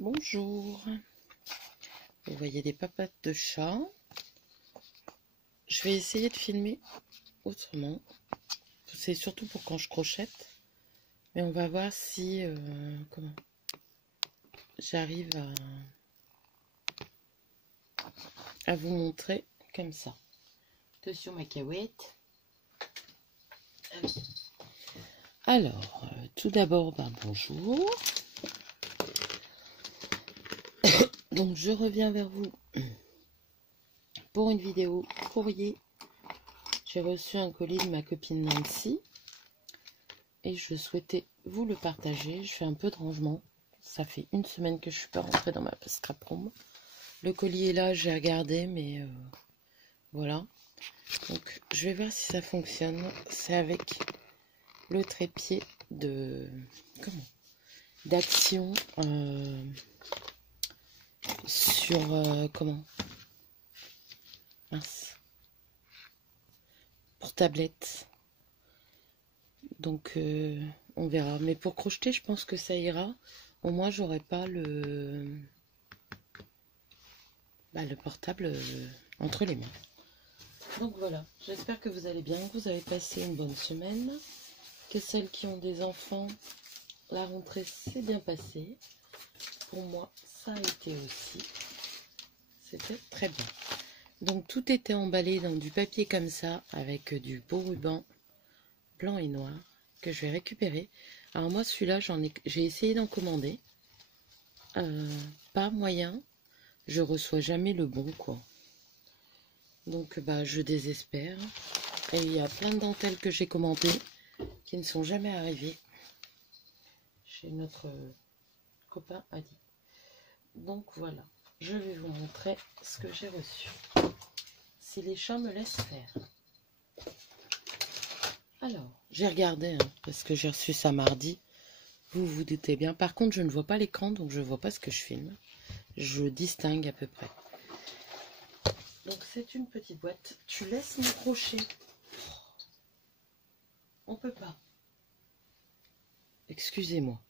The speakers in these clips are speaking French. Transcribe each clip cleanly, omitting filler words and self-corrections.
Bonjour, vous voyez des papates de chat. Je vais essayer de filmer autrement. C'est surtout pour quand je crochette. Mais on va voir si comment j'arrive à vous montrer comme ça. Attention ma cahuète. Alors, tout d'abord, bonjour. Donc je reviens vers vous pour une vidéo courrier. J'ai reçu un colis de ma copine Nancy et je souhaitais vous le partager. Je fais un peu de rangement. Ça fait une semaine que je suis pas rentrée dans ma scrap room. Le colis est là, j'ai regardé, mais voilà. Donc je vais voir si ça fonctionne. C'est avec le trépied de d'action sur pour tablette. Donc on verra. Mais pour crocheter, je pense que ça ira. Au moins, j'aurai pas le portable entre les mains. Donc voilà, j'espère que vous allez bien, que vous avez passé une bonne semaine, que celles qui ont des enfants, la rentrée s'est bien passée. Pour moi, ça a été aussi. C'était très bien. Donc tout était emballé dans du papier comme ça, avec du beau ruban blanc et noir, que je vais récupérer. Alors moi, celui-là, j'ai essayé d'en commander. Pas moyen. Je reçois jamais le bon, quoi. Donc, je désespère. Et il y a plein de dentelles que j'ai commandées qui ne sont jamais arrivées chez notre copain Adi. Donc, voilà. Je vais vous montrer ce que j'ai reçu. Si les chats me laissent faire. Alors, j'ai regardé, parce que j'ai reçu ça mardi. Vous vous doutez bien. Par contre, je ne vois pas l'écran, donc je ne vois pas ce que je filme. Je distingue à peu près. Donc c'est une petite boîte. Tu laisses mon crochet. On peut pas. Excusez-moi.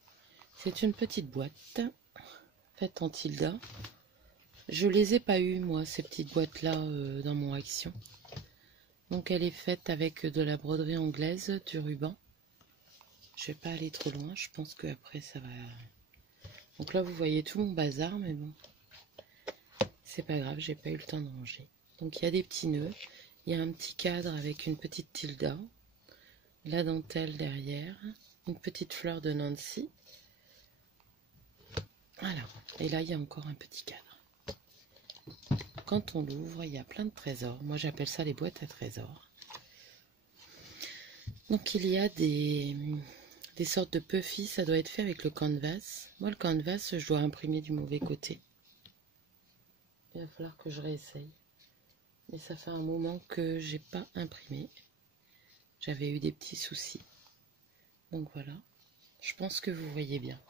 C'est une petite boîte faite en tilda. Je les ai pas eues, moi, ces petites boîtes-là, dans mon action. Donc elle est faite avec de la broderie anglaise, du ruban. Je vais pas aller trop loin. Je pense que après ça va. Donc là, vous voyez tout mon bazar, mais bon. C'est pas grave, j'ai pas eu le temps de ranger. Donc il y a des petits nœuds, il y a un petit cadre avec une petite tilda, la dentelle derrière, une petite fleur de Nancy. Voilà, et là il y a encore un petit cadre. Quand on l'ouvre, il y a plein de trésors. Moi j'appelle ça les boîtes à trésors. Donc il y a des sortes de puffy, ça doit être fait avec le canvas. Moi le canvas, je dois imprimer du mauvais côté. Il va falloir que je réessaye. Mais ça fait un moment que j'ai pas imprimé. J'avais eu des petits soucis. Donc voilà. Je pense que vous voyez bien.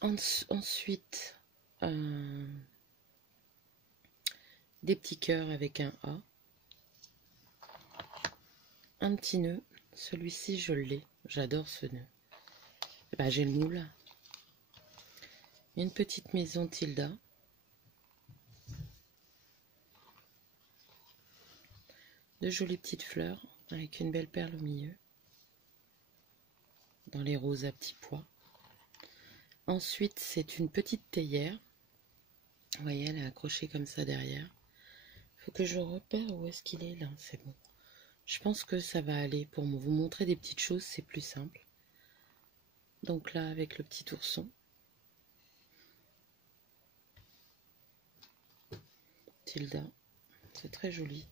Ensuite, des petits cœurs avec un A. Un petit nœud. Celui-ci, je l'ai. J'adore ce nœud. J'ai le moule. Une petite maison tilda. De jolies petites fleurs avec une belle perle au milieu. Dans les roses à petits pois. Ensuite, c'est une petite théière. Vous voyez, elle est accrochée comme ça derrière. Il faut que je repère où est-ce qu'il est là. C'est bon. Je pense que ça va aller. Pour vous montrer des petites choses, c'est plus simple. Donc là, avec le petit ourson. Tilda. C'est très joli.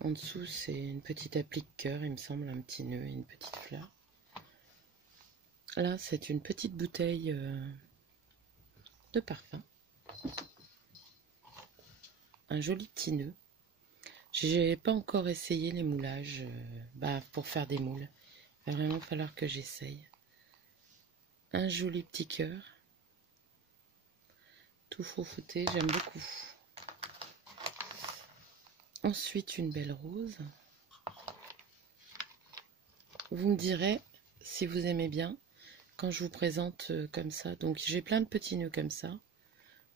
En dessous, c'est une petite applique cœur, il me semble, un petit nœud et une petite fleur. Là, c'est une petite bouteille de parfum. Un joli petit nœud. J'ai pas encore essayé les moulages pour faire des moules. Il va vraiment falloir que j'essaye. Un joli petit cœur. Tout froufouté, j'aime beaucoup. Ensuite, une belle rose. Vous me direz, si vous aimez bien, quand je vous présente comme ça. Donc j'ai plein de petits nœuds comme ça.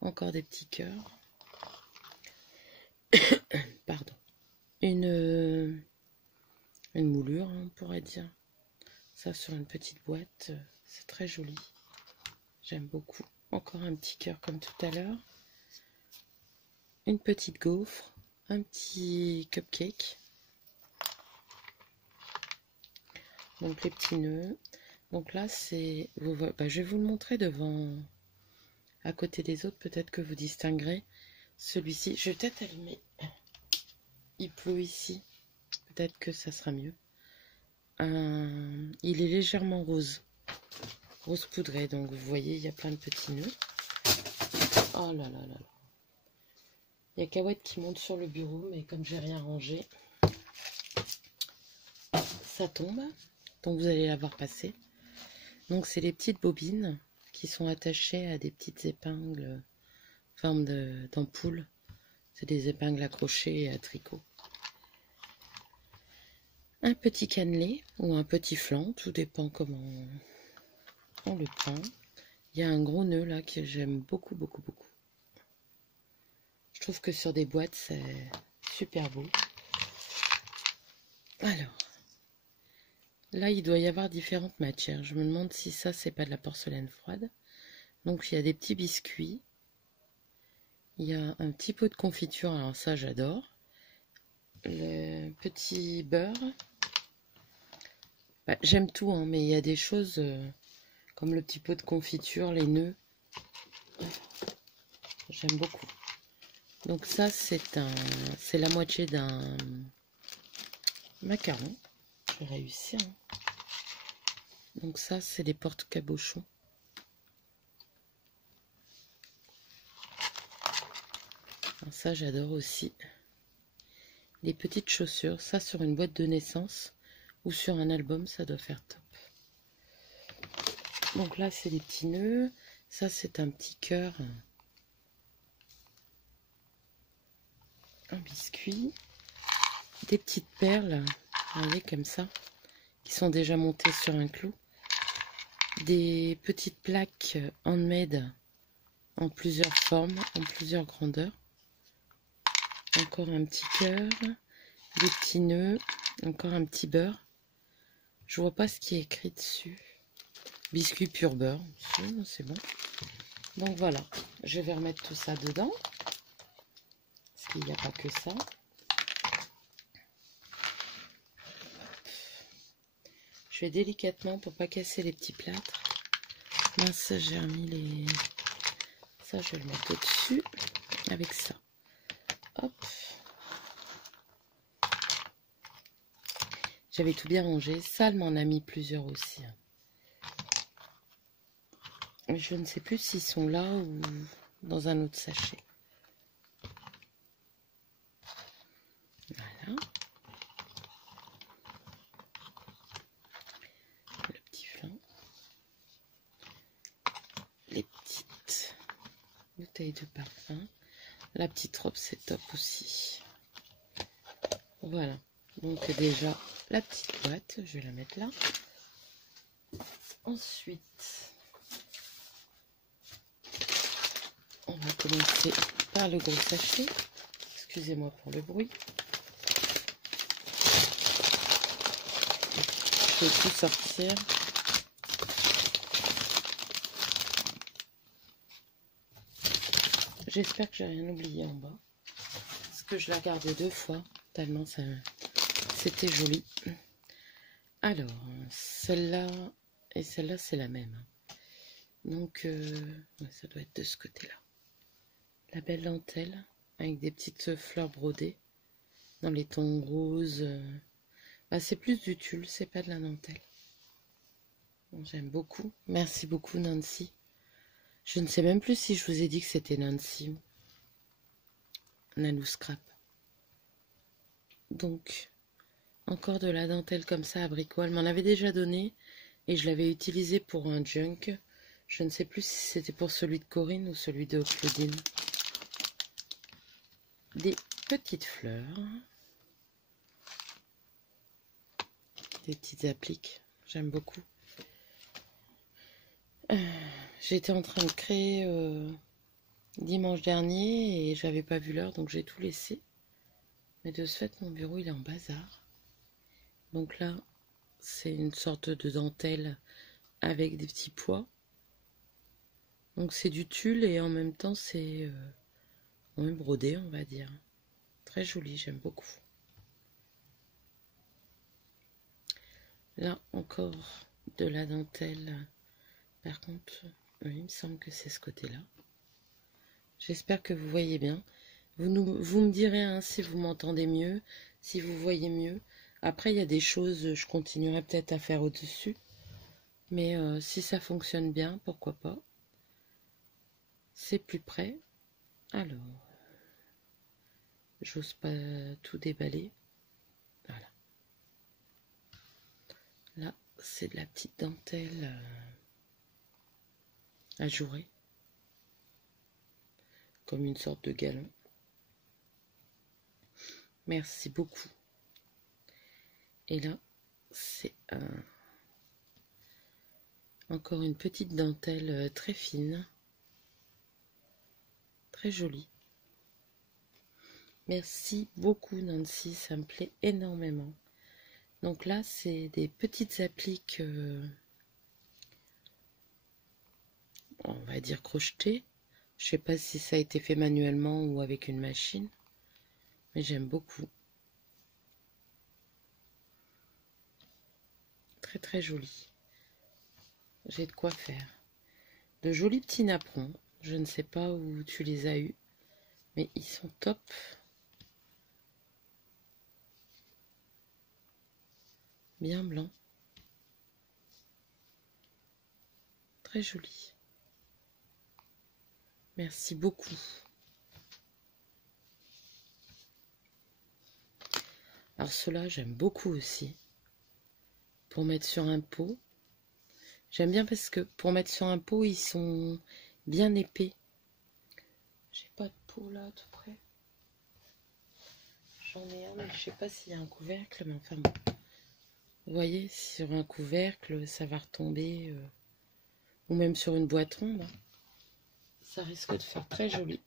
Encore des petits cœurs. Pardon. Une moulure, hein, on pourrait dire. Ça sur une petite boîte. C'est très joli. J'aime beaucoup. Encore un petit cœur comme tout à l'heure. Une petite gaufre. Un petit cupcake. Donc les petits nœuds. Donc là c'est... je vais vous le montrer devant... À côté des autres, peut-être que vous distinguerez. Celui-ci, je vais peut-être allumer. Il pleut ici. Peut-être que ça sera mieux. Il est légèrement rose. Rose poudré. Donc vous voyez, il y a plein de petits nœuds. Oh là là là là. Il y a Cahouette qui monte sur le bureau, mais comme j'ai rien rangé, ça tombe. Donc vous allez la voir passer. Donc c'est les petites bobines qui sont attachées à des petites épingles forme d'ampoule. C'est des épingles accrochées à tricot. Un petit cannelé ou un petit flanc, tout dépend comment on le prend. Il y a un gros nœud là que j'aime beaucoup, beaucoup, beaucoup. Je trouve que sur des boîtes, c'est super beau. Alors, là, il doit y avoir différentes matières. Je me demande si ça, c'est pas de la porcelaine froide. Donc, il y a des petits biscuits. Il y a un petit pot de confiture, alors ça, j'adore. Le petit beurre. J'aime tout, hein, mais il y a des choses comme le petit pot de confiture, les nœuds. J'aime beaucoup. Donc ça, c'est la moitié d'un macaron. J'ai réussi. Hein. Donc ça, c'est des porte-cabochons. Ça, j'adore aussi. Les petites chaussures. Ça, sur une boîte de naissance ou sur un album, ça doit faire top. Donc là, c'est des petits nœuds. Ça, c'est un petit cœur. Un biscuit. Des petites perles, vous voyez, comme ça, qui sont déjà montées sur un clou. Des petites plaques handmade en plusieurs formes, en plusieurs grandeurs. Encore un petit cœur. Des petits nœuds. Encore un petit beurre. Je vois pas ce qui est écrit dessus. Biscuit pur beurre. C'est bon. Donc voilà. Je vais remettre tout ça dedans. Parce qu'il n'y a pas que ça. Je vais délicatement pour pas casser les petits plâtres. Mince, j'ai remis les... Ça, je vais le mettre au-dessus. Avec ça. Hop. J'avais tout bien rangé. Ça, elle m'en a mis plusieurs aussi. Je ne sais plus s'ils sont là ou dans un autre sachet. Voilà. Le petit flanc. Les petites bouteilles de parfum. La petite robe, c'est top aussi. Voilà. Donc déjà, la petite boîte, je vais la mettre là. Ensuite, on va commencer par le gros sachet. Excusez-moi pour le bruit. Je vais tout sortir. J'espère que j'ai rien oublié en bas. Parce que je l'ai regardé 2 fois, tellement ça c'était joli. Alors, celle-là et celle-là, c'est la même. Donc, ouais, ça doit être de ce côté-là. La belle dentelle, avec des petites fleurs brodées, dans les tons roses. C'est plus du tulle, c'est pas de la dentelle. Bon, j'aime beaucoup. Merci beaucoup, Nancy. Je ne sais même plus si je vous ai dit que c'était Nancy. Nanou Scrap. Donc, encore de la dentelle comme ça, abricot. Elle m'en avait déjà donné et je l'avais utilisé pour un junk. Je ne sais plus si c'était pour celui de Corinne ou celui de Claudine. Des petites fleurs. Des petites appliques. J'aime beaucoup. J'étais en train de créer dimanche dernier et j'avais pas vu l'heure, donc j'ai tout laissé. Mais de ce fait, mon bureau il est en bazar. Donc là, c'est une sorte de dentelle avec des petits pois. Donc c'est du tulle et en même temps c'est brodé, on va dire. Très joli, j'aime beaucoup. Là encore de la dentelle. Par contre, oui, il me semble que c'est ce côté-là. J'espère que vous voyez bien. Vous me direz hein, si vous m'entendez mieux, si vous voyez mieux. Après, il y a des choses, je continuerai peut-être à faire au-dessus. Mais si ça fonctionne bien, pourquoi pas. C'est plus près. Alors, j'ose pas tout déballer. Voilà. Là, c'est de la petite dentelle ajourée. Comme une sorte de galon. Merci beaucoup. Et là, c'est encore une petite dentelle très fine. Très jolie. Merci beaucoup Nancy, ça me plaît énormément. Donc là, c'est des petites appliques, on va dire crochetées. Je sais pas si ça a été fait manuellement ou avec une machine, mais j'aime beaucoup. Très très joli. J'ai de quoi faire. De jolis petits napperons. Je ne sais pas où tu les as eus, mais ils sont top. Bien blanc. Très joli. Merci beaucoup. Alors ceux-là, j'aime beaucoup aussi. Pour mettre sur un pot. J'aime bien parce que pour mettre sur un pot, ils sont bien épais. J'ai pas de pot là tout près. J'en ai un, mais je sais pas s'il y a un couvercle, mais enfin bon. Vous voyez, sur un couvercle, ça va retomber. Ou même sur une boîte ronde. Ça risque de faire très joli.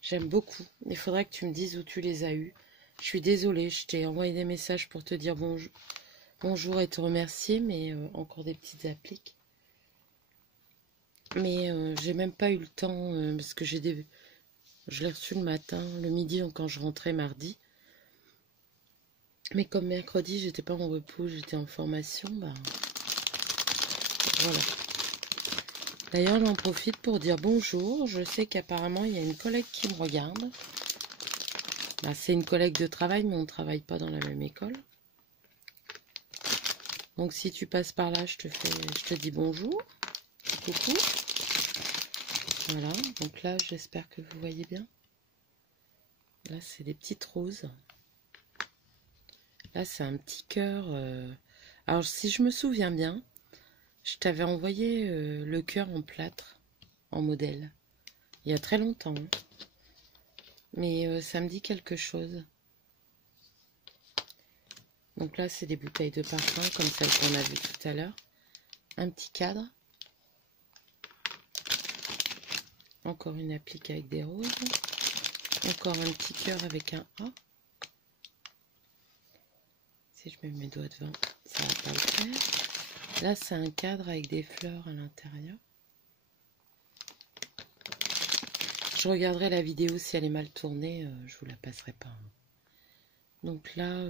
J'aime beaucoup. Il faudrait que tu me dises où tu les as eus. Je suis désolée, je t'ai envoyé des messages pour te dire bonjour et te remercier, mais encore des petites appliques. Mais j'ai même pas eu le temps, parce que je l'ai reçu le matin, le midi, quand je rentrais mardi. Mais comme mercredi, j'étais pas en repos, j'étais en formation, bah voilà. D'ailleurs, j'en profite pour dire bonjour. Je sais qu'apparemment, il y a une collègue qui me regarde. Bah, c'est une collègue de travail, mais on ne travaille pas dans la même école. Donc, si tu passes par là, je te dis bonjour. Coucou. Voilà, donc là, j'espère que vous voyez bien. Là, c'est des petites roses. Là, c'est un petit cœur. Alors, si je me souviens bien, je t'avais envoyé le cœur en plâtre, en modèle. Il y a très longtemps. Hein. Mais ça me dit quelque chose. Donc là, c'est des bouteilles de parfum, comme celles qu'on a vues tout à l'heure. Un petit cadre. Encore une applique avec des roses. Encore un petit cœur avec un A. Si je mets mes doigts devant, ça va pas le faire. Là, c'est un cadre avec des fleurs à l'intérieur. Je regarderai la vidéo si elle est mal tournée, je vous la passerai pas. Donc là,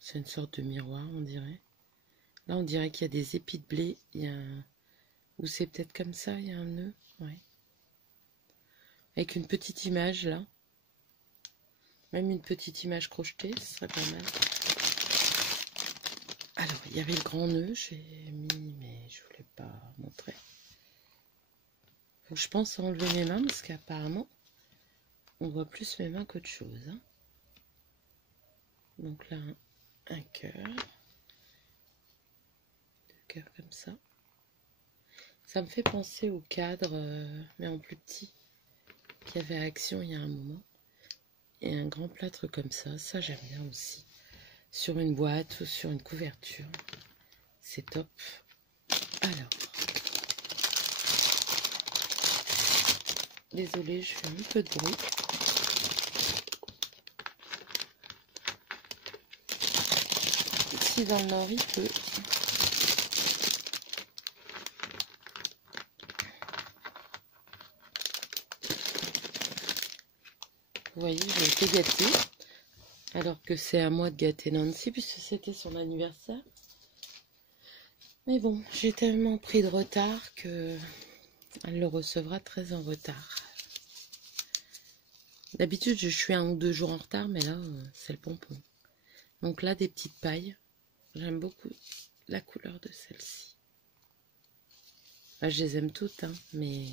c'est une sorte de miroir, on dirait. Là, on dirait qu'il y a des épis de blé. Il y a un... Ou c'est peut-être comme ça, il y a un nœud. Ouais. Avec une petite image, là. Même une petite image crochetée, ce serait pas mal. Alors, il y avait le grand nœud, j'ai mis, mais je voulais pas montrer. Faut que je pense à enlever mes mains, parce qu'apparemment, on voit plus mes mains qu'autre chose. Hein. Donc là, un cœur. Deux cœurs comme ça. Ça me fait penser au cadre, mais en plus petit, qu'il y avait à Action il y a un moment. Et un grand plâtre comme ça j'aime bien aussi. Sur une boîte ou sur une couverture. C'est top. Alors, Désolée, je fais un peu de bruit. Ici dans le nord, il pleut. Vous voyez, j'ai été gâtée. Alors que c'est à moi de gâter Nancy, puisque c'était son anniversaire. Mais bon, j'ai tellement pris de retard que elle le recevra très en retard. D'habitude, je suis 1 ou 2 jours en retard, mais là, c'est le pompon. Donc là, des petites pailles. J'aime beaucoup la couleur de celle-ci. Enfin, je les aime toutes, hein, mais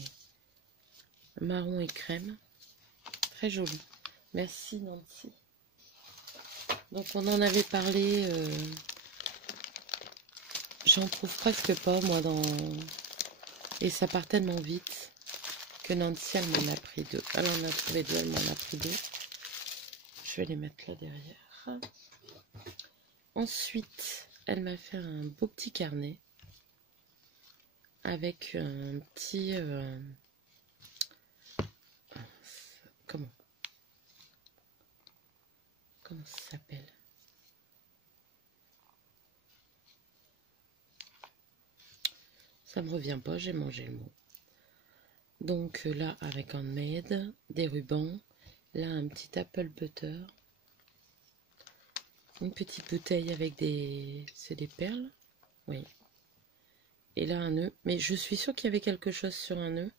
marron et crème. Très joli. Merci Nancy. Donc on en avait parlé. J'en trouve presque pas, moi, dans... Et ça part tellement vite que Nancy, elle m'en a pris 2. Elle en a trouvé 2, elle m'en a pris 2. Je vais les mettre là derrière. Ensuite, elle m'a fait un beau petit carnet avec un petit... Comment ça s'appelle? Ça me revient pas, j'ai mangé le mot. Donc là, avec Handmade, des rubans. Là, un petit apple butter. Une petite bouteille avec des... C'est des perles? Oui. Et là, un nœud. Mais je suis sûre qu'il y avait quelque chose sur un nœud.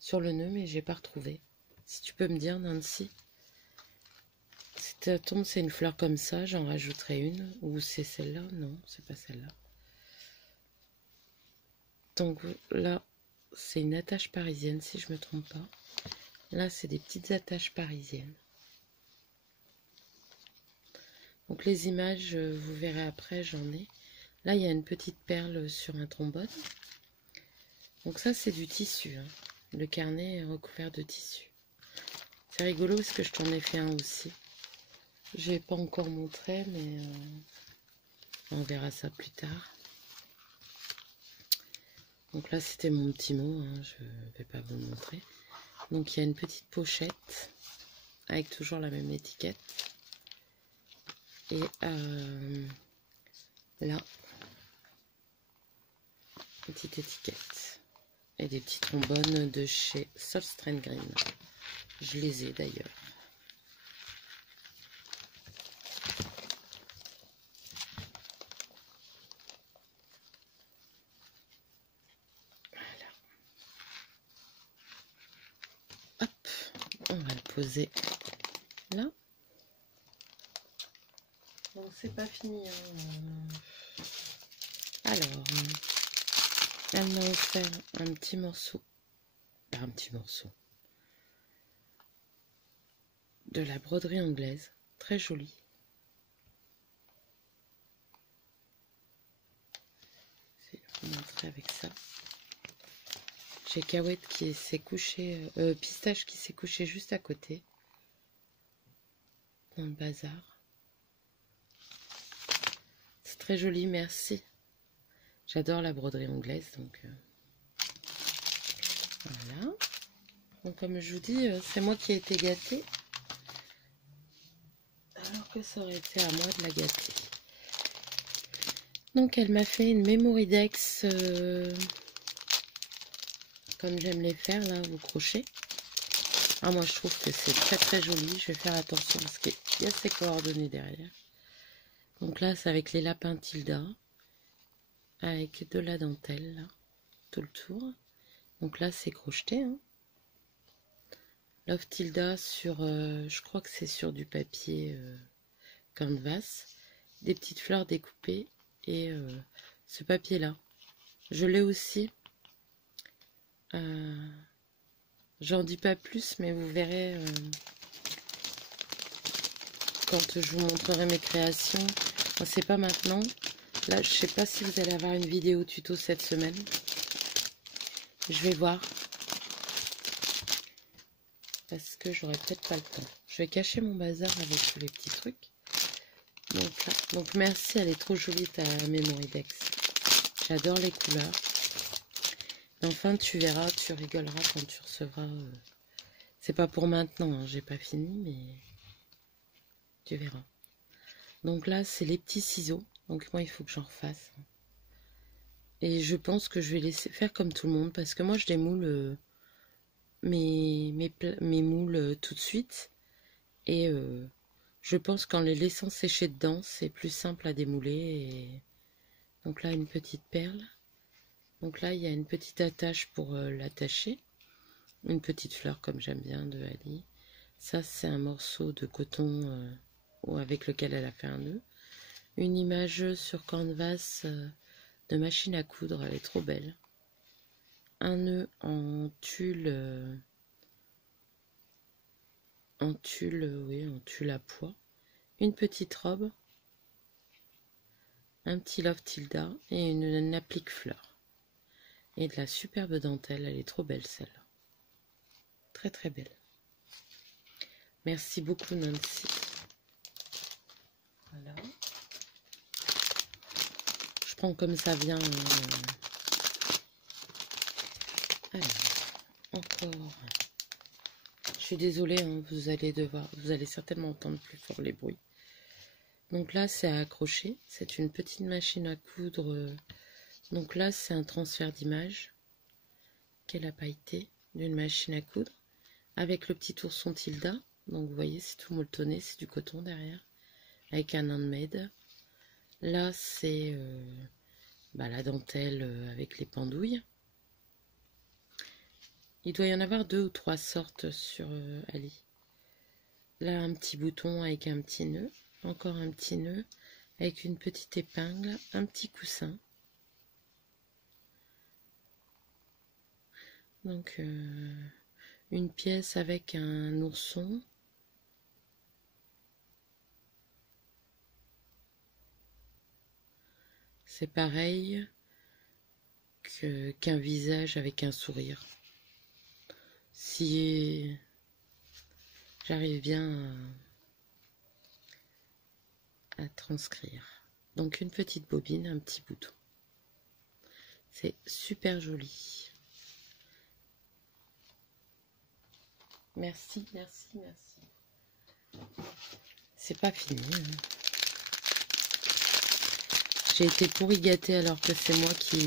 Sur le nœud, mais j'ai pas retrouvé. Si tu peux me dire, Nancy. Si ça tombe, c'est une fleur comme ça, j'en rajouterai une. Ou c'est celle-là? Non, c'est pas celle-là. Donc là, c'est une attache parisienne, si je me trompe pas. Là, c'est des petites attaches parisiennes. Donc les images, vous verrez après, j'en ai. Là, il y a une petite perle sur un trombone. Donc ça, c'est du tissu. Hein. Le carnet est recouvert de tissu. C'est rigolo parce que je t'en ai fait un aussi. Je n'ai pas encore montré, mais on verra ça plus tard. Donc là, c'était mon petit mot. Hein, je ne vais pas vous le montrer. Donc il y a une petite pochette avec toujours la même étiquette. Et là, petite étiquette. Et des petits trombones de chez Solstrain Green. Je les ai d'ailleurs. Voilà. Hop, on va le poser là. Donc c'est pas fini. Hein. Alors, elle m'a offert un petit morceau. Un petit morceau. De la broderie anglaise. Très jolie. Je vais vous montrer avec ça. J'ai Cahuète qui s'est couché, Pistache qui s'est couché juste à côté. Dans le bazar. C'est très joli, merci. J'adore la broderie anglaise, donc voilà. Donc comme je vous dis, c'est moi qui ai été gâtée. Alors que ça aurait été à moi de la gâter. Donc elle m'a fait une Mémoridex, comme j'aime les faire là, au crochet. Ah, moi je trouve que c'est très très joli. Je vais faire attention parce qu'il y a ses coordonnées derrière. Donc là c'est avec les lapins Tilda. Avec de la dentelle là, tout le tour. Donc là c'est crocheté. Hein. Love Tilda sur, je crois que c'est sur du papier canvas. Des petites fleurs découpées. Et ce papier là. Je l'ai aussi. J'en dis pas plus, mais vous verrez quand je vous montrerai mes créations. Enfin, c'est pas maintenant. Là, je sais pas si vous allez avoir une vidéo tuto cette semaine. Je vais voir. Parce que j'aurai peut-être pas le temps. Je vais cacher mon bazar avec tous les petits trucs. Donc, là. Donc merci, elle est trop jolie ta Mémoridex. J'adore les couleurs. Enfin, tu verras, tu rigoleras quand tu recevras C'est pas pour maintenant, hein, j'ai pas fini, mais tu verras. Donc là, c'est les petits ciseaux. Donc moi, il faut que j'en refasse. Et je pense que je vais laisser faire comme tout le monde, parce que moi, je démoule mes moules tout de suite. Et je pense qu'en les laissant sécher dedans, c'est plus simple à démouler. Et... Donc là, une petite perle. Donc là, il y a une petite attache pour l'attacher. Une petite fleur, comme j'aime bien, de Ali. Ça, c'est un morceau de coton avec lequel elle a fait un nœud. Une image sur canvas de machine à coudre, elle est trop belle. Un nœud en tulle, oui, en tulle à pois. Une petite robe, un petit love tilda et une applique fleur. Et de la superbe dentelle, elle est trop belle celle-là. Très très belle. Merci beaucoup Nancy. Voilà. Je prends comme ça vient. Alors, encore. Je suis désolée, hein, vous allez certainement entendre plus fort les bruits. Donc là, c'est à accrocher. C'est une petite machine à coudre. Donc là, c'est un transfert d'image qu'elle a pailleté d'une machine à coudre avec le petit ourson Tilda. Donc vous voyez, c'est tout molletonné, c'est du coton derrière, avec un handmade. Là, c'est la dentelle avec les pendouilles. Il doit y en avoir 2 ou 3 sortes sur Ali. Là, un petit bouton avec un petit nœud. Encore un petit nœud avec une petite épingle, un petit coussin. Donc, une pièce avec un ourson. C'est pareil qu'un visage avec un sourire. Si j'arrive bien à transcrire. Donc une petite bobine, un petit bouton. C'est super joli. Merci, merci, merci. C'est pas fini. Hein. J'ai été pourri gâtée alors que c'est moi qui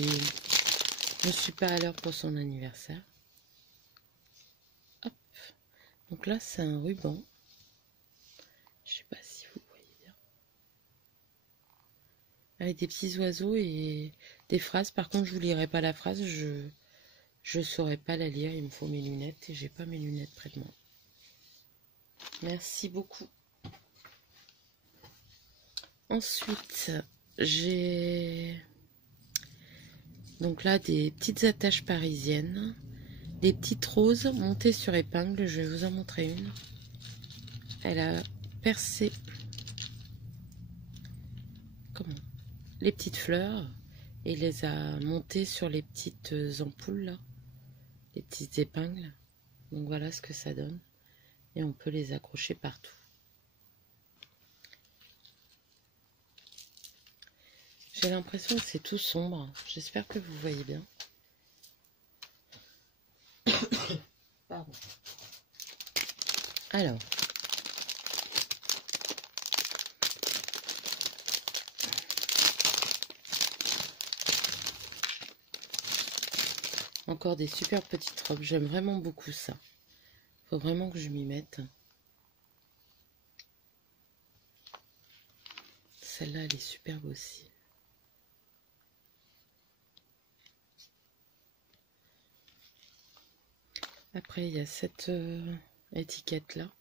ne suis pas à l'heure pour son anniversaire. Hop. Donc là, c'est un ruban. Je sais pas si vous voyez bien. Avec des petits oiseaux et des phrases. Par contre, je vous lirai pas la phrase. Je saurais pas la lire. Il me faut mes lunettes et j'ai pas mes lunettes près de moi. Merci beaucoup. Ensuite, j'ai donc là des petites attaches parisiennes, des petites roses montées sur épingle. Je vais vous en montrer une. Elle a percé les petites fleurs et les a montées sur les petites ampoules là, les petites épingles. Donc voilà ce que ça donne et on peut les accrocher partout. J'ai l'impression que c'est tout sombre. J'espère que vous voyez bien. Pardon. Alors. Encore des super petites robes. J'aime vraiment beaucoup ça. Faut vraiment que je m'y mette. Celle-là, elle est superbe aussi. Après, il y a cette étiquette-là.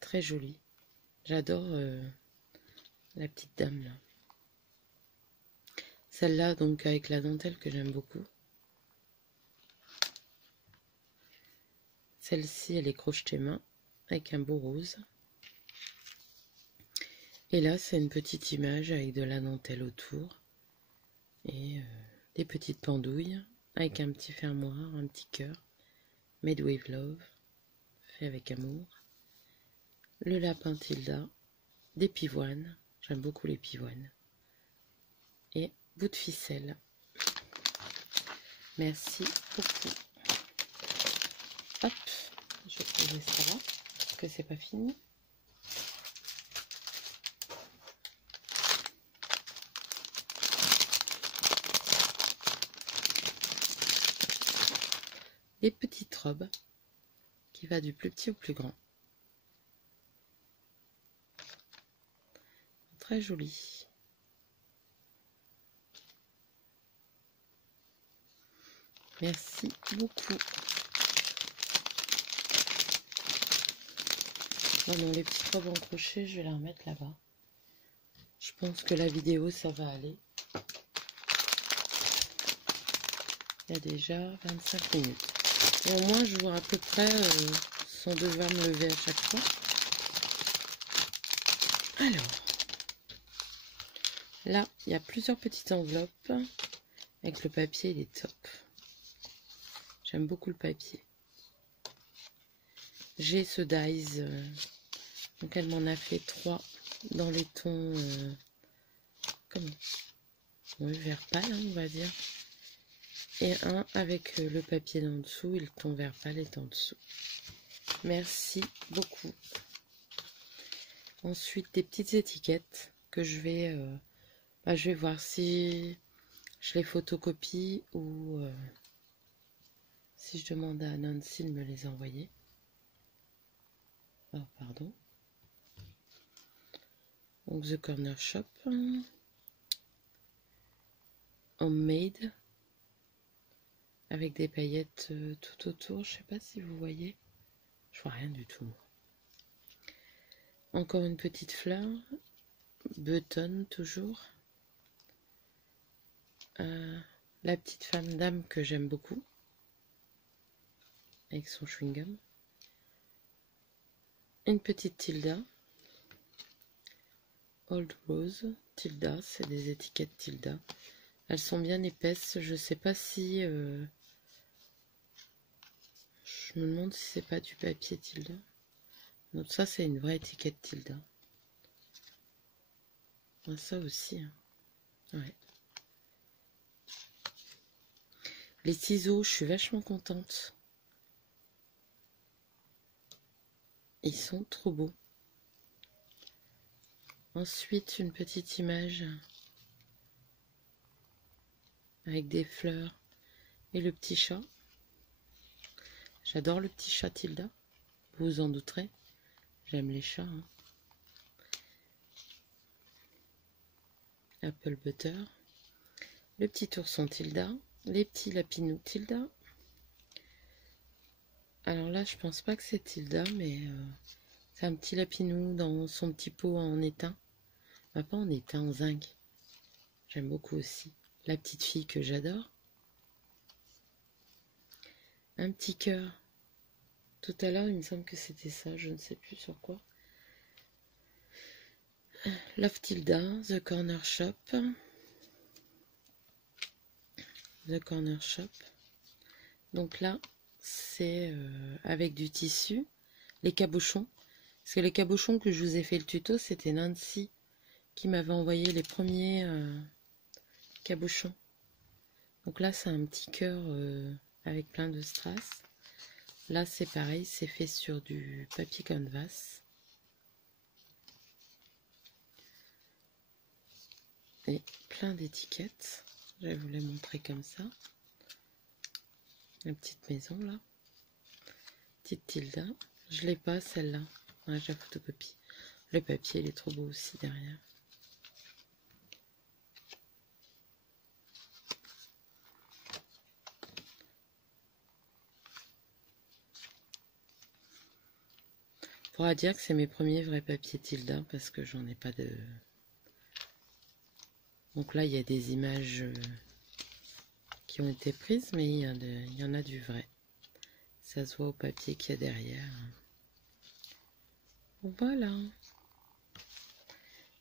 Très jolie. J'adore la petite dame là. Celle-là, donc avec la dentelle que j'aime beaucoup. Celle-ci, elle est crochetée main avec un beau rose. Et là, c'est une petite image avec de la dentelle autour. Et des petites pendouilles avec un petit fermoir, un petit cœur. Made with love, fait avec amour. Le lapin Tilda, des pivoines, j'aime beaucoup les pivoines. Et bout de ficelle. Merci beaucoup. Hop, je Je vais poser ça là, parce que c'est pas fini. Les petites robes, qui va du plus petit au plus grand. Très joli. Merci beaucoup. Non, les petites robes en crochet, je vais les remettre là-bas. Je pense que la vidéo, ça va aller. Il y a déjà 25 minutes. Et au moins, je vois à peu près sans devoir me lever à chaque fois. Alors, là, il y a plusieurs petites enveloppes. Avec le papier, il est top. J'aime beaucoup le papier. J'ai ce Dies. Donc, elle m'en a fait 3 dans les tons... comment? Oui, vert pâle, hein, on va dire. Et un avec le papier en dessous et le ton vert pâle est en dessous. Merci beaucoup. Ensuite, des petites étiquettes que je vais voir si je les photocopie ou si je demande à Nancy de me les envoyer. Oh, pardon. Donc, The Corner Shop. Homemade. Avec des paillettes tout autour. Je sais pas si vous voyez. Je vois rien du tout. Encore une petite fleur. Button toujours. La petite femme d'âme que j'aime beaucoup. Avec son chewing-gum. Une petite Tilda. Old Rose. Tilda, c'est des étiquettes Tilda. Elles sont bien épaisses. Je sais pas si... je me demande si c'est pas du papier Tilda. Donc ça, c'est une vraie étiquette Tilda. Ça aussi. Hein. Ouais. Les ciseaux, je suis vachement contente. Ils sont trop beaux. Ensuite, une petite image avec des fleurs et le petit chat. J'adore le petit chat Tilda. Vous vous en douterez. J'aime les chats. Hein. Apple Butter. Le petit ourson Tilda. Les petits lapinous Tilda. Alors là, je pense pas que c'est Tilda, mais c'est un petit lapinou dans son petit pot en étain. Pas en étain, en zinc. J'aime beaucoup aussi. La petite fille que j'adore. Un petit cœur. Tout à l'heure, il me semble que c'était ça. Je ne sais plus sur quoi. Love Tilda, The Corner Shop. The Corner Shop. Donc là, c'est avec du tissu. Les cabochons. Parce que les cabochons que je vous ai fait le tuto, c'était Nancy qui m'avait envoyé les premiers cabochons. Donc là, c'est un petit cœur avec plein de strass. Là, c'est pareil, c'est fait sur du papier canvas. Et plein d'étiquettes. Je vais vous les montrer comme ça. La petite maison, là. Petite Tilda. Je l'ai pas, celle-là. Ouais, j'ai la photocopie. Le papier, il est trop beau aussi derrière. On pourra dire que c'est mes premiers vrais papiers Tilda parce que j'en ai pas de... Donc là, il y a des images qui ont été prises, mais il y en a du vrai. Ça se voit au papier qu'il y a derrière. Voilà.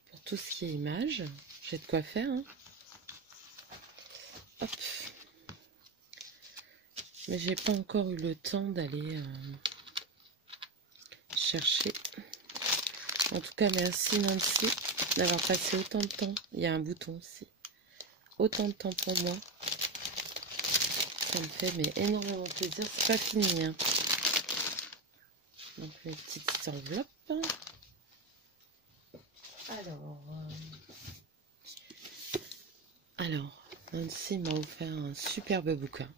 Pour tout ce qui est images, j'ai de quoi faire. Hein. Hop. Mais j'ai pas encore eu le temps d'aller chercher. En tout cas, merci Nancy d'avoir passé autant de temps. Il y a un bouton aussi. Autant de temps pour moi. Ça me fait mais énormément plaisir. C'est pas fini. Hein. Donc les petites enveloppes. Alors, Nancy m'a offert un superbe bouquin.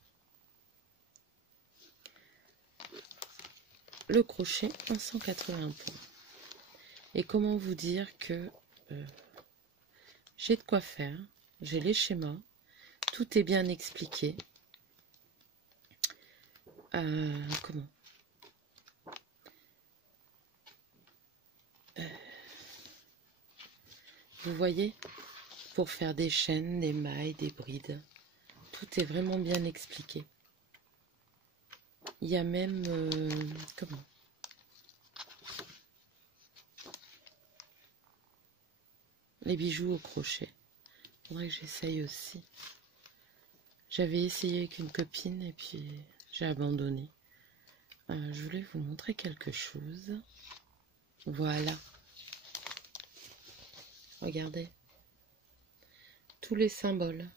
Le crochet en 180 points. Et comment vous dire que j'ai de quoi faire, j'ai les schémas, tout est bien expliqué. Comment vous voyez, pour faire des chaînes, des mailles, des brides, tout est vraiment bien expliqué. Il y a même comment les bijoux au crochet. Faudrait que j'essaye aussi. J'avais essayé avec une copine et puis j'ai abandonné. Je voulais vous montrer quelque chose. Voilà. Regardez. Tous les symboles.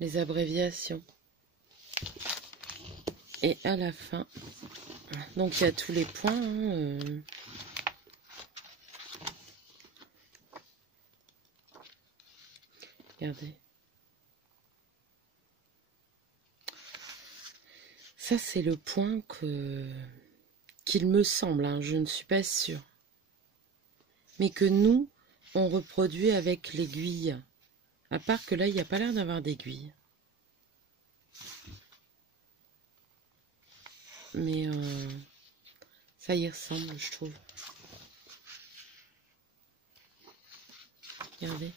Les abréviations. Et à la fin, donc il y a tous les points. Hein, regardez. Ça, c'est le point qu'il me semble, hein, je ne suis pas sûre. Mais que nous, on reproduit avec l'aiguille. À part que là, il n'y a pas l'air d'avoir d'aiguille. Mais ça y ressemble, je trouve. Regardez.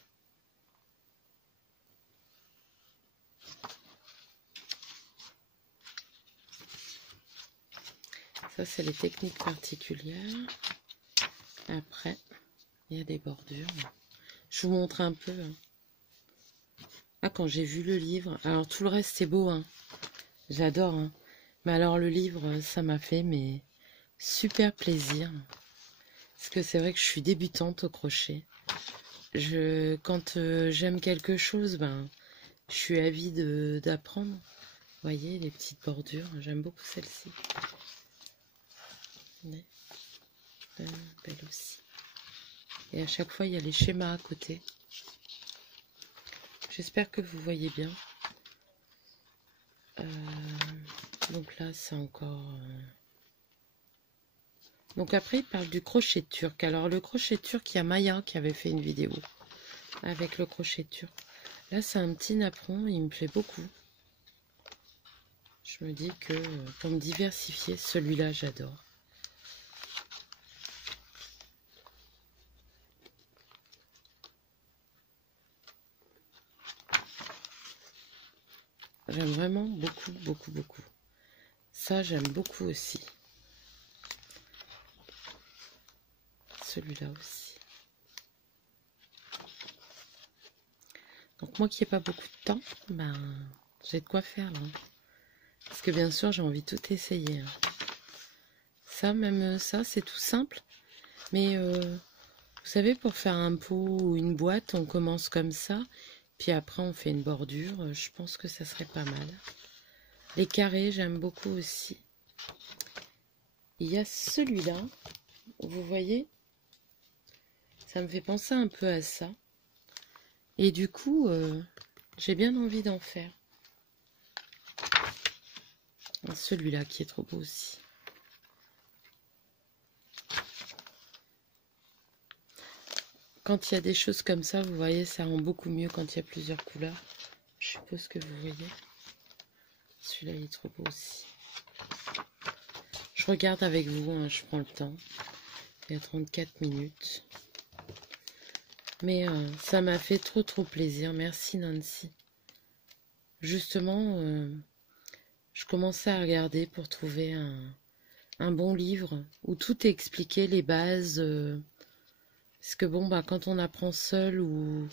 Ça, c'est les techniques particulières. Après, il y a des bordures. Je vous montre un peu. Hein. Ah, quand j'ai vu le livre. Alors, tout le reste, c'est beau. Hein. J'adore. Hein. Mais alors, le livre, ça m'a fait mais super plaisir. Parce que c'est vrai que je suis débutante au crochet. Quand j'aime quelque chose, ben, je suis avide d'apprendre. Vous voyez, les petites bordures. J'aime beaucoup celle-ci. Belle aussi. Et à chaque fois, il y a les schémas à côté. J'espère que vous voyez bien. Donc là, c'est encore... Donc après, il parle du crochet turc. Alors, le crochet turc, il y a Maya qui avait fait une vidéo avec le crochet turc. Là, c'est un petit napperon. Il me plaît beaucoup. Je me dis que pour me diversifier, celui-là, j'adore. J'aime vraiment beaucoup, beaucoup, beaucoup. Ça, j'aime beaucoup aussi. Celui-là aussi. Donc moi qui n'ai pas beaucoup de temps, ben, j'ai de quoi faire là. Parce que bien sûr, j'ai envie de tout essayer. Hein. Ça, même ça, c'est tout simple. Mais vous savez, pour faire un pot ou une boîte, on commence comme ça. Puis après, on fait une bordure. Je pense que ça serait pas mal. Les carrés, j'aime beaucoup aussi. Il y a celui-là. Vous voyez? Ça me fait penser un peu à ça. Et du coup, j'ai bien envie d'en faire. Celui-là qui est trop beau aussi. Quand il y a des choses comme ça, vous voyez, ça rend beaucoup mieux quand il y a plusieurs couleurs. Je suppose que vous voyez. Celui-là, il est trop beau aussi. Je regarde avec vous, hein, je prends le temps. Il y a 34 minutes. Mais ça m'a fait trop plaisir. Merci Nancy. Justement, je commençais à regarder pour trouver un bon livre où tout est expliqué, les bases. Parce que bon, bah, quand on apprend seul ou...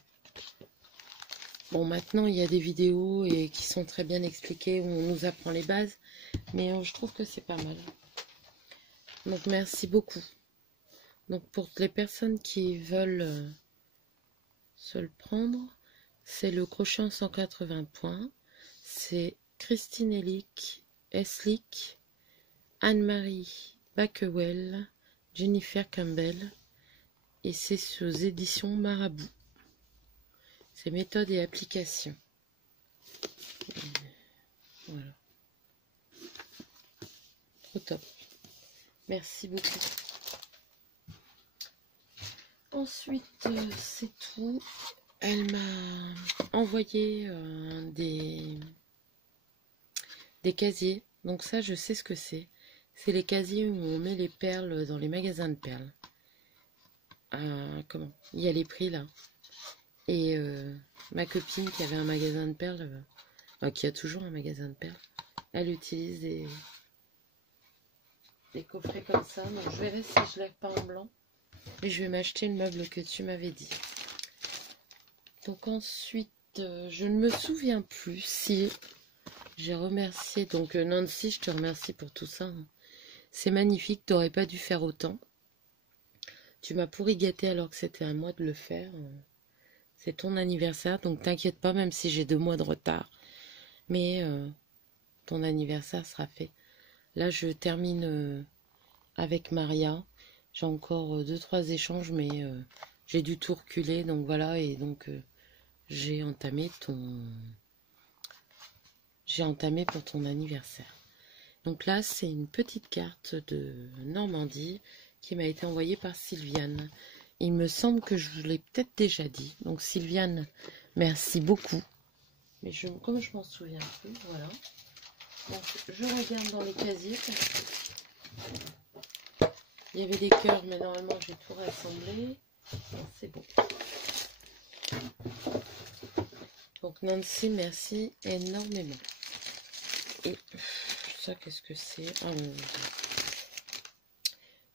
Bon, maintenant, il y a des vidéos qui sont très bien expliquées où on nous apprend les bases. Mais je trouve que c'est pas mal. Donc, merci beaucoup. Donc, pour les personnes qui veulent se le prendre, c'est le crochet en 180 points. C'est Christine Eslick, Anne-Marie Bacquewell, Jennifer Campbell, et c'est aux éditions Marabout. C'est méthode et application. Voilà. Trop top. Merci beaucoup. Ensuite, c'est tout. Elle m'a envoyé des casiers. Donc ça, je sais ce que c'est. C'est les casiers où on met les perles dans les magasins de perles. Comment? Il y a les prix là. Et ma copine qui avait un magasin de perles, qui a toujours un magasin de perles, elle utilise des coffrets comme ça. Donc je verrai si je l'ai pas en blanc. Et je vais m'acheter le meuble que tu m'avais dit. Donc ensuite, je ne me souviens plus si j'ai remercié. Donc Nancy, je te remercie pour tout ça. C'est magnifique, tu n'aurais pas dû faire autant. Tu m'as pourri gâté alors que c'était à moi de le faire. C'est ton anniversaire, donc t'inquiète pas, même si j'ai 2 mois de retard. Mais ton anniversaire sera fait. Là, je termine avec Maria. J'ai encore 2-3 échanges, mais j'ai dû tout reculer. Donc voilà, et donc j'ai entamé pour ton anniversaire. Donc là, c'est une petite carte de Normandie qui m'a été envoyée par Sylviane. Il me semble que je vous l'ai peut-être déjà dit. Donc Sylviane, merci beaucoup. Mais comme je m'en souviens plus, voilà. Donc je regarde dans les casiers parce que il y avait des cœurs, mais normalement j'ai tout rassemblé. C'est bon. Donc Nancy, merci énormément. Et ça, qu'est-ce que c'est? Ah,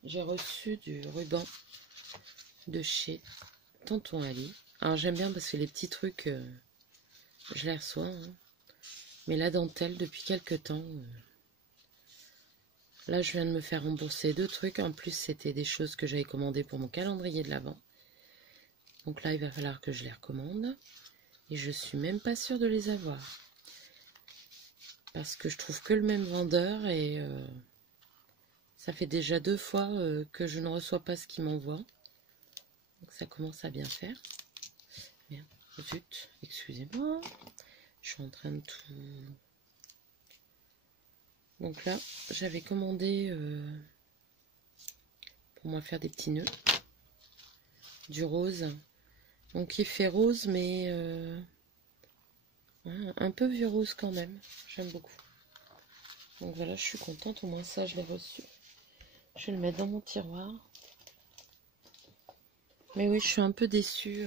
j'ai reçu du ruban de chez Tonton Ali. Alors j'aime bien parce que les petits trucs, je les reçois. Hein. Mais la dentelle, depuis quelques temps, là je viens de me faire rembourser 2 trucs. En plus, c'était des choses que j'avais commandées pour mon calendrier de l'Avent. Donc là, il va falloir que je les recommande. Et je suis même pas sûre de les avoir. Parce que je trouve que le même vendeur et ça fait déjà 2 fois que je ne reçois pas ce qu'il m'envoie. Donc ça commence à bien faire. Merde, zut, excusez-moi. Je suis en train de tout... Donc là, j'avais commandé pour moi faire des petits nœuds. Du rose. Donc il fait rose, mais un peu vieux rose quand même. J'aime beaucoup. Donc voilà, je suis contente. Au moins ça, je l'ai reçu. Je vais le mettre dans mon tiroir. Mais oui, je suis un peu déçue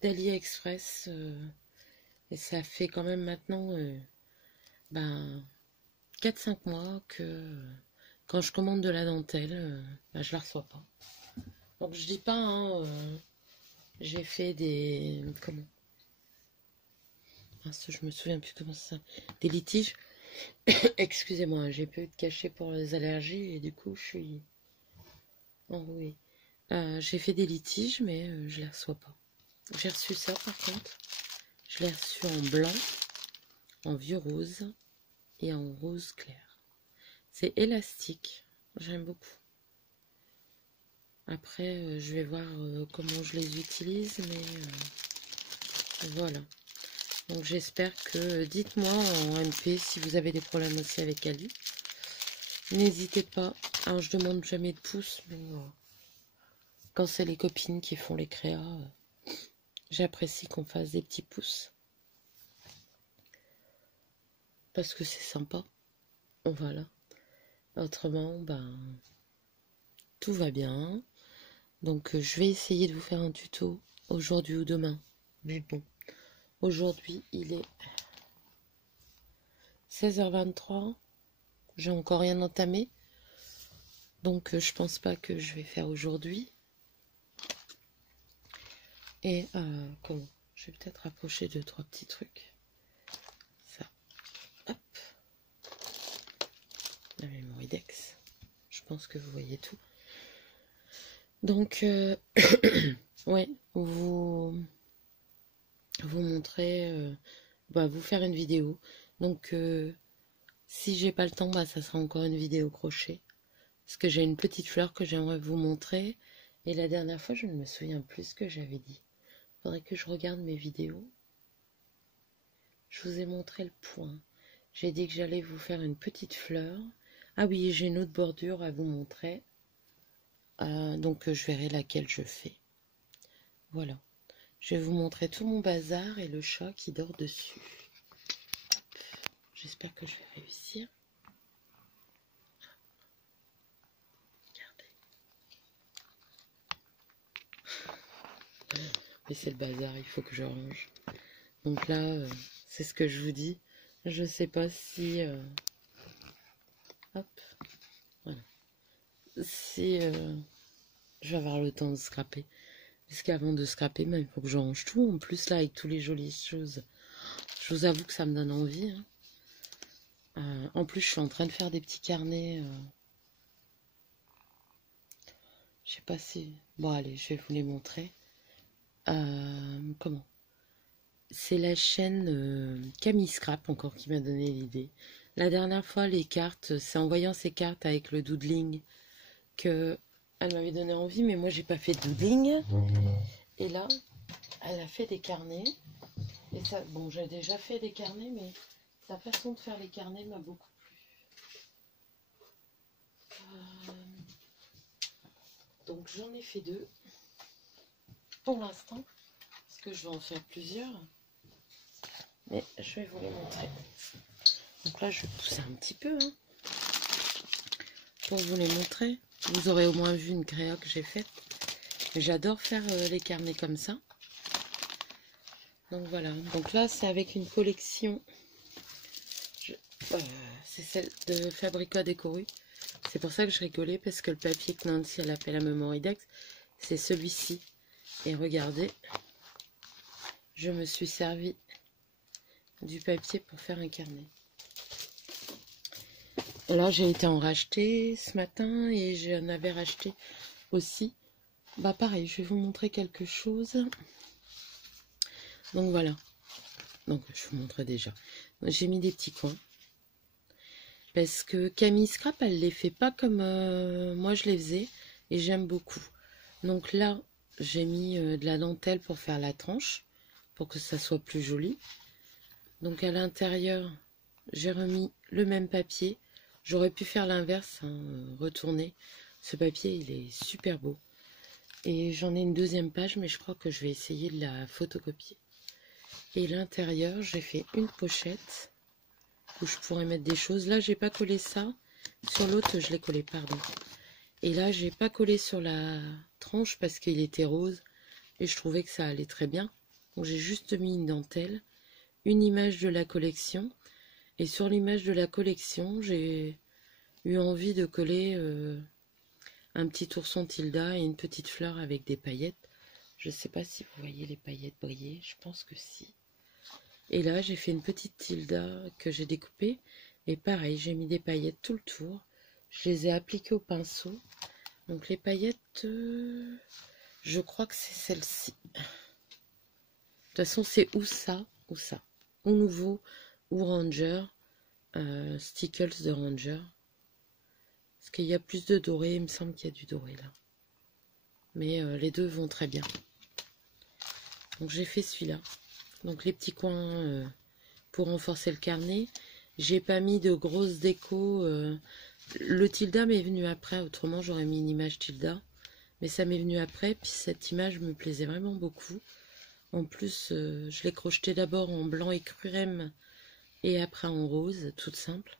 d'AliExpress. Et ça fait quand même maintenant 4-5 mois que quand je commande de la dentelle, je la reçois pas. Donc je dis pas, hein, j'ai fait des... Comment? Je me souviens plus comment ça... Des litiges. Excusez-moi, j'ai peu de cachet pour les allergies et du coup je suis enrouée. J'ai fait des litiges, mais je les reçois pas. J'ai reçu ça par contre. Je l'ai reçu en blanc, en vieux rose et en rose clair. C'est élastique. J'aime beaucoup. Après, je vais voir comment je les utilise, mais voilà. Donc j'espère que... Dites-moi en MP si vous avez des problèmes aussi avec Ali. N'hésitez pas. Alors je demande jamais de pouces, mais quand c'est les copines qui font les créas, j'apprécie qu'on fasse des petits pouces. Parce que c'est sympa. Voilà. Autrement, tout va bien. Donc je vais essayer de vous faire un tuto aujourd'hui ou demain. Mais bon, aujourd'hui il est 16h23. J'ai encore rien entamé. Donc je pense pas que je vais faire aujourd'hui. Et comment? Je vais peut-être rapprocher 2-3 petits trucs. Ça. Hop. La Mémoridex. Je pense que vous voyez tout. Donc ouais, vous montrer, vous faire une vidéo Donc, si j'ai pas le temps, bah, ça sera encore une vidéo crochet. Parce que j'ai une petite fleur que j'aimerais vous montrer. Et la dernière fois, je ne me souviens plus ce que j'avais dit. Faudrait que je regarde mes vidéos. Je vous ai montré le point. J'ai dit que j'allais vous faire une petite fleur. Ah oui, j'ai une autre bordure à vous montrer. Donc je verrai laquelle je fais. Voilà. Je vais vous montrer tout mon bazar et le chat qui dort dessus. J'espère que je vais réussir. Regardez. Mais c'est le bazar, il faut que je range. Donc là, c'est ce que je vous dis. Je sais pas si... hop. Voilà. Si je vais avoir le temps de scraper. Parce qu'avant de scraper, il faut que je range tout. En plus, là, avec toutes les jolies choses, je vous avoue que ça me donne envie. En plus, je suis en train de faire des petits carnets. Je sais pas si... Bon, allez, je vais vous les montrer. Comment? C'est la chaîne Camille Scrap, encore, qui m'a donné l'idée. La dernière fois, les cartes, c'est en voyant ces cartes avec le doodling que elle m'avait donné envie, mais moi, j'ai pas fait de doodling. Et là, elle a fait des carnets. Et ça, bon, j'ai déjà fait des carnets, mais sa façon de faire les carnets m'a beaucoup plu. Donc j'en ai fait 2 pour l'instant, parce que je vais en faire plusieurs. Mais je vais vous les montrer. Donc là, je vais pousser un petit peu pour vous les montrer. Vous aurez au moins vu une créa que j'ai faite. J'adore faire les carnets comme ça. Donc voilà. Donc là, c'est avec une collection. C'est celle de Fabrica Décorus. C'est pour ça que je rigolais, parce que le papier que Nancy elle appelle à Memoridex, c'est celui-ci. Et regardez, je me suis servi du papier pour faire un carnet. Là, j'ai été en racheter ce matin et j'en avais racheté aussi. Bah pareil, je vais vous montrer quelque chose. Donc voilà. Donc je vous montrais déjà. J'ai mis des petits coins. Parce que Camille Scrap, elle les fait pas comme moi je les faisais. Et j'aime beaucoup. Donc là, j'ai mis de la dentelle pour faire la tranche. Pour que ça soit plus joli. Donc à l'intérieur, j'ai remis le même papier. J'aurais pu faire l'inverse, retourner. Ce papier, il est super beau. Et j'en ai une deuxième page, mais je crois que je vais essayer de la photocopier. Et l'intérieur, j'ai fait une pochette où je pourrais mettre des choses. Là, j'ai pas collé ça. Sur l'autre, je l'ai collé, pardon. Et là, j'ai pas collé sur la tranche parce qu'il était rose. Et je trouvais que ça allait très bien. Donc j'ai juste mis une dentelle, une image de la collection. Et sur l'image de la collection, j'ai eu envie de coller un petit ourson Tilda et une petite fleur avec des paillettes. Je ne sais pas si vous voyez les paillettes briller, je pense que si. Et là, j'ai fait une petite Tilda que j'ai découpée. Et pareil, j'ai mis des paillettes tout le tour. Je les ai appliquées au pinceau. Donc les paillettes, je crois que c'est celle-ci. De toute façon, c'est ou ça, ou nouveau, ou Ranger. Stickles de Ranger. Parce qu'il y a plus de doré, il me semble qu'il y a du doré là. Mais les deux vont très bien. Donc j'ai fait celui-là. Donc les petits coins pour renforcer le carnet. J'ai pas mis de grosses déco. Le Tilda m'est venu après, autrement j'aurais mis une image Tilda. Mais ça m'est venu après, puis cette image me plaisait vraiment beaucoup. En plus, je l'ai crochetée d'abord en blanc et crème et après en rose, toute simple.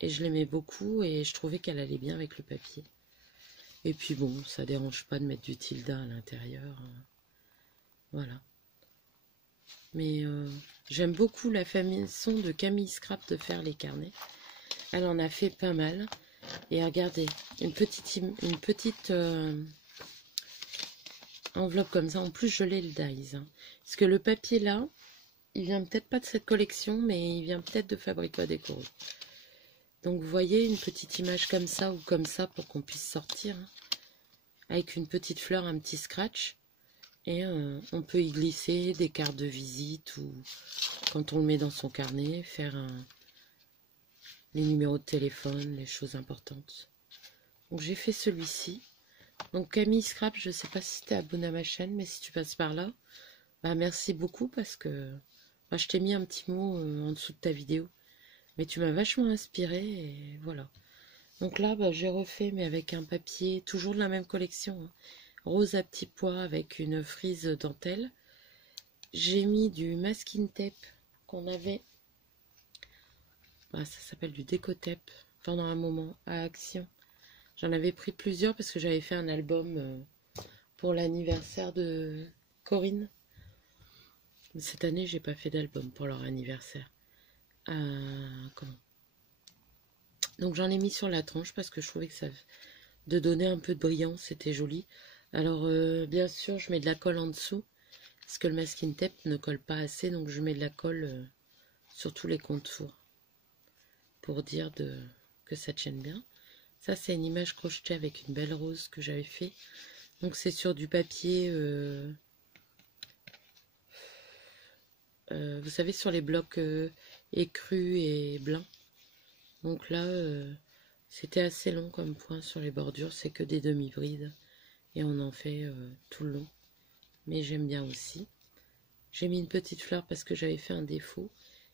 Et je l'aimais beaucoup et je trouvais qu'elle allait bien avec le papier. Et puis bon, ça dérange pas de mettre du Tilda à l'intérieur. Voilà. Mais j'aime beaucoup la façon de Camille Scrap de faire les carnets. Elle en a fait pas mal. Et regardez, une petite enveloppe comme ça. En plus, je l'ai le dies. Parce que le papier là, il vient peut-être pas de cette collection, mais il vient peut-être de Fabrica Décorus. Donc vous voyez une petite image comme ça ou comme ça pour qu'on puisse sortir. Avec une petite fleur, un petit scratch. Et on peut y glisser des cartes de visite ou quand on le met dans son carnet, faire les numéros de téléphone, les choses importantes. Donc j'ai fait celui-ci. Donc Camille Scrap, je ne sais pas si tu es abonné à ma chaîne, mais si tu passes par là, bah merci beaucoup parce que bah, je t'ai mis un petit mot en dessous de ta vidéo. Mais tu m'as vachement inspiré et voilà. Donc là, bah, j'ai refait, mais avec un papier, toujours de la même collection, hein, rose à petits pois avec une frise dentelle. J'ai mis du masking tape qu'on avait, bah, ça s'appelle du déco-tape, pendant un moment à Action. J'en avais pris plusieurs parce que j'avais fait un album pour l'anniversaire de Corinne. Cette année, j'ai pas fait d'album pour leur anniversaire. Comment Donc j'en ai mis sur la tranche parce que je trouvais que ça de donner un peu de brillance, c'était joli. Alors bien sûr, je mets de la colle en dessous parce que le masking tape ne colle pas assez, donc je mets de la colle sur tous les contours pour dire que ça tienne bien. Ça, c'est une image crochetée avec une belle rose que j'avais fait. Donc c'est sur du papier, vous savez, sur les blocs écrus et blancs. Donc là, c'était assez long comme point sur les bordures, c'est que des demi-brides. Et on en fait tout le long. Mais j'aime bien aussi. J'ai mis une petite fleur parce que j'avais fait un défaut.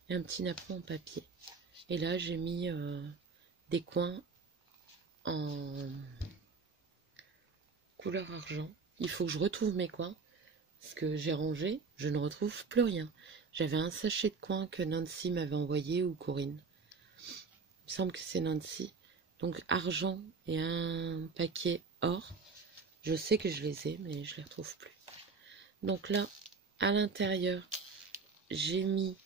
Et un petit napperon en papier. Et là, j'ai mis des coins en couleur argent. Il faut que je retrouve mes coins. Parce que j'ai rangé, je ne retrouve plus rien. J'avais un sachet de coins que Nancy m'avait envoyé ou Corinne. Il me semble que c'est Nancy. Donc argent et un paquet or. Je sais que je les ai, mais je les retrouve plus. Donc là, à l'intérieur, j'ai mis...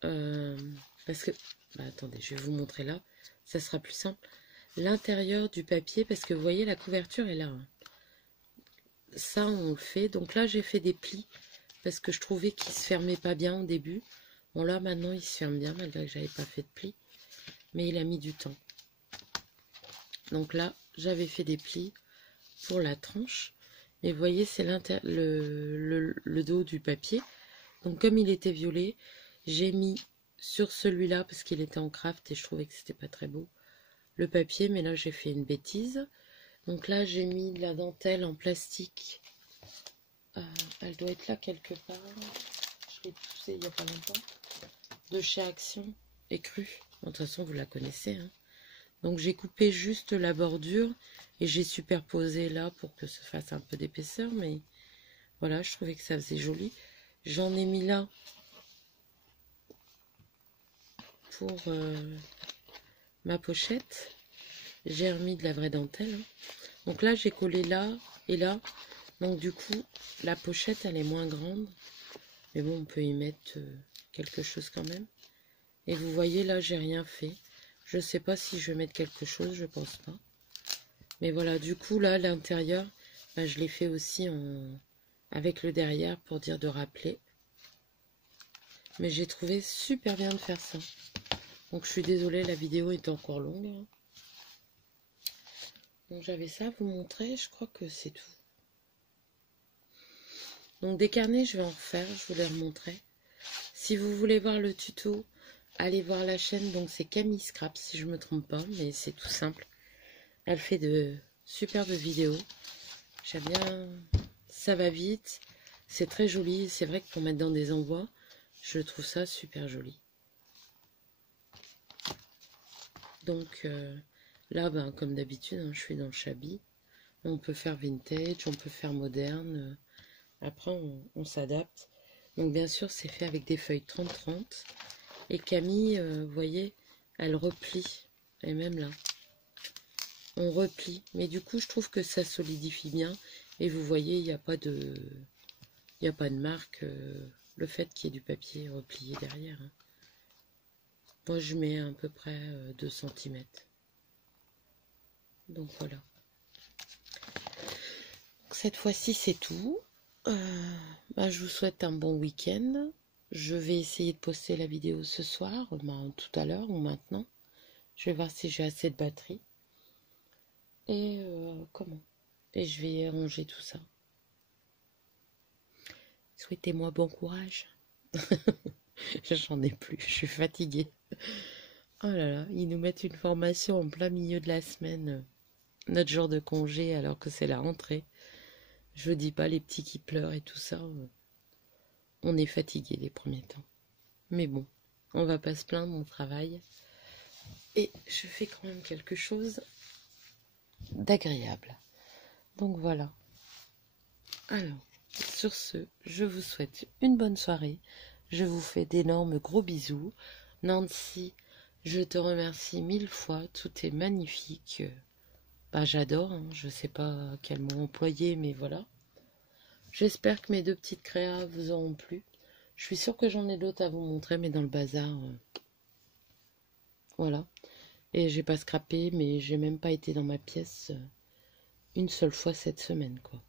parce que... Bah, attendez, je vais vous montrer là. Ça sera plus simple. L'intérieur du papier, parce que vous voyez, la couverture est là. Hein. Ça, on le fait. Donc là, j'ai fait des plis parce que je trouvais qu'il se fermait pas bien au début. Bon, là, maintenant, il se ferme bien, malgré que j'avais pas fait de plis. Mais il a mis du temps. Donc là, j'avais fait des plis pour la tranche. Et vous voyez, c'est le dos du papier. Donc comme il était violet, j'ai mis sur celui-là, parce qu'il était en craft et je trouvais que c'était pas très beau, le papier. Mais là, j'ai fait une bêtise. Donc là, j'ai mis de la dentelle en plastique. Elle doit être là quelque part. Je l'ai poussée il n'y a pas longtemps. De chez Action, écrue. De toute façon, vous la connaissez. Hein. Donc j'ai coupé juste la bordure et j'ai superposé là pour que ça fasse un peu d'épaisseur. Mais voilà, je trouvais que ça faisait joli. J'en ai mis là pour ma pochette. J'ai remis de la vraie dentelle. Hein. Donc là, j'ai collé là et là. Donc du coup, la pochette, elle est moins grande. Mais bon, on peut y mettre quelque chose quand même. Et vous voyez, là, j'ai rien fait. Je sais pas si je vais mettre quelque chose, je pense pas. Mais voilà, du coup, là, l'intérieur, bah, je l'ai fait aussi avec le derrière pour dire de rappeler. Mais j'ai trouvé super bien de faire ça. Donc, je suis désolée, la vidéo est encore longue. Hein. Donc, j'avais ça à vous montrer. Je crois que c'est tout. Donc, des carnets, je vais en refaire. Je vous les remontrer. Si vous voulez voir le tuto, allez voir la chaîne. Donc, c'est Camille Scrap, si je me trompe pas. Mais c'est tout simple. Elle fait de superbes vidéos. J'aime bien. Ça va vite. C'est très joli. C'est vrai que pour mettre dans des envois, je trouve ça super joli. Donc là, ben, comme d'habitude, hein, je suis dans le shabby. On peut faire vintage, on peut faire moderne. Après, on s'adapte. Donc bien sûr, c'est fait avec des feuilles 30-30. Et Camille, vous voyez, elle replie. Et même là, on replie. Mais du coup, je trouve que ça solidifie bien. Et vous voyez, il n'y a pas de... Il n'y a pas de marque, le fait qu'il y ait du papier replié derrière. Hein. Moi, je mets à peu près 2 cm. Donc voilà. Cette fois-ci, c'est tout. Bah, je vous souhaite un bon week-end. Je vais essayer de poster la vidéo ce soir, tout à l'heure ou maintenant. Je vais voir si j'ai assez de batterie. Et comment? Et je vais ranger tout ça. Souhaitez-moi bon courage. J'en ai plus, je suis fatiguée. Oh là là, ils nous mettent une formation en plein milieu de la semaine, notre jour de congé alors que c'est la rentrée. Je vous dis pas les petits qui pleurent et tout ça. On est fatigué les premiers temps. Mais bon, on va pas se plaindre, on travaille. Et je fais quand même quelque chose d'agréable. Donc voilà. Alors, sur ce, je vous souhaite une bonne soirée. Je vous fais d'énormes gros bisous. Nancy, je te remercie 1000 fois. Tout est magnifique. Bah, j'adore. Hein. Je sais pas quel mot employer, mais voilà. J'espère que mes deux petites créas vous auront plu. Je suis sûre que j'en ai d'autres à vous montrer, mais dans le bazar, voilà. Et j'ai pas scrappé, mais j'ai même pas été dans ma pièce une seule fois cette semaine, quoi.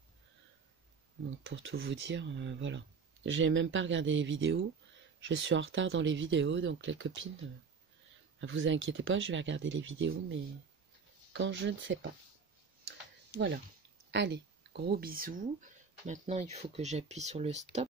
Donc pour tout vous dire, voilà. J'ai même pas regardé les vidéos. Je suis en retard dans les vidéos, donc les copines, vous inquiétez pas, je vais regarder les vidéos, mais quand je ne sais pas. Voilà. Allez, gros bisous. Maintenant, il faut que j'appuie sur le stop.